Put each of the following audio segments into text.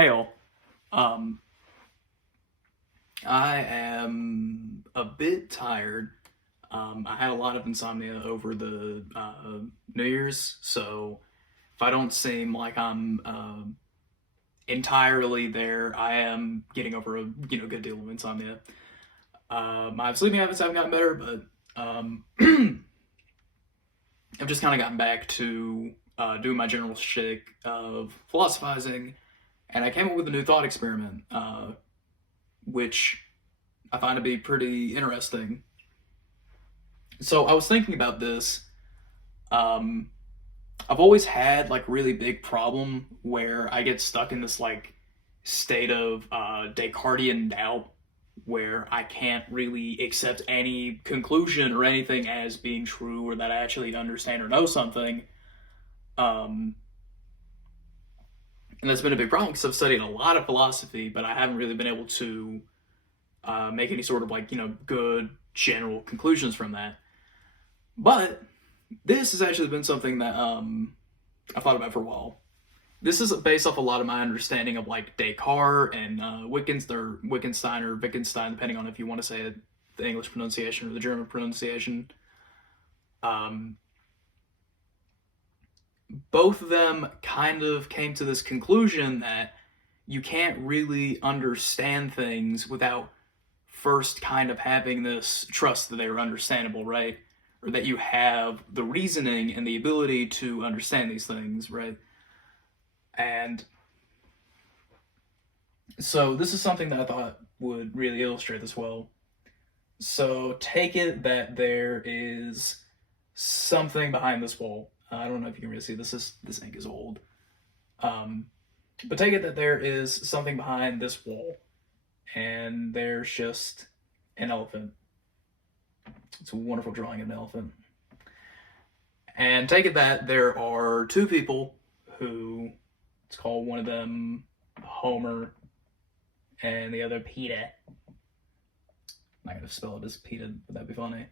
Hey all. Um, I am a bit tired. I had a lot of insomnia over the New Year's, so if I don't seem like I'm entirely there, I am getting over a good deal of insomnia. My sleeping habits haven't gotten better, but I've just kind of gotten back to doing my general shtick of philosophizing, and I came up with a new thought experiment, which I find to be pretty interesting. So I was thinking about this. Um, I've always had like really big problem where I get stuck in this like state of Descartesian doubt where I can't really accept any conclusion or anything as being true or that I actually understand or know something. Um, and that's been a big problem because I've studied a lot of philosophy, but I haven't really been able to make any sort of like good general conclusions from that. But this has actually been something that I thought about for a while. This is based off a lot of my understanding of like Descartes and Wittgenstein or Wittgenstein, depending on if you want to say it, the English pronunciation or the German pronunciation. Um, both of them kind of came to this conclusion that you can't really understand things without first kind of having this trust that they're understandable, right? Or that you have the reasoning and the ability to understand these things, right? And so this is something that I thought would really illustrate this well. So take it that there is something behind this wall. I don't know if you can really see this ink is old. But take it that there is something behind this wall, and there's just an elephant. It's a wonderful drawing of an elephant. And take it that there are two people who, let's call one of them Homer and the other Peter. I'm not going to spell it as Peter, but that'd be funny.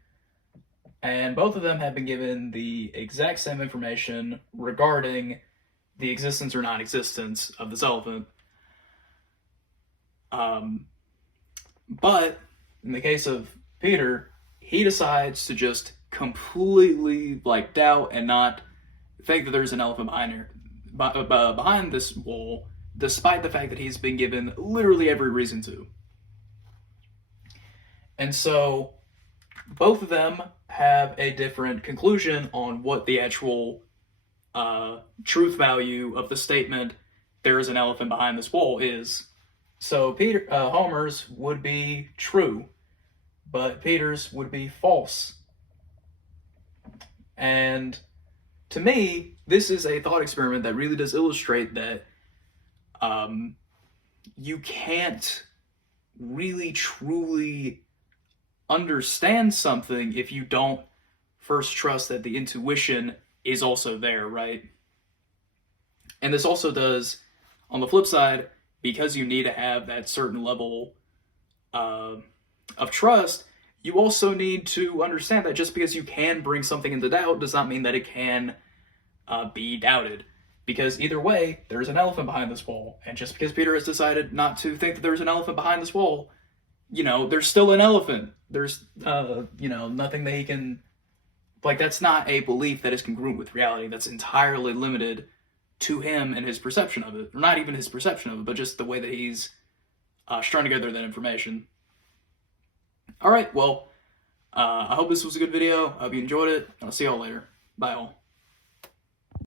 And both of them have been given the exact same information regarding the existence or non-existence of this elephant. But in the case of Peter, he decides to just completely like doubt and not think that there's an elephant behind this wall, despite the fact that he's been given literally every reason to. And so both of them have a different conclusion on what the actual truth value of the statement "there is an elephant behind this wall" is. So Homer's would be true, but Peter's would be false. And to me, this is a thought experiment that really does illustrate that you can't really truly understand something if you don't first trust that the intuition is also there, right? And this also does, on the flip side, because you need to have that certain level of trust, you also need to understand that just because you can bring something into doubt does not mean that it can be doubted. Because either way, there's an elephant behind this wall. And just because Peter has decided not to think that there's an elephant behind this wall, there's still an elephant. There's, nothing that he can, like, that's not a belief that is congruent with reality. That's entirely limited to him and his perception of it. Or not even his perception of it, but just the way that he's strung together that information. All right, well, I hope this was a good video. I hope you enjoyed it. I'll see y'all later. Bye, all.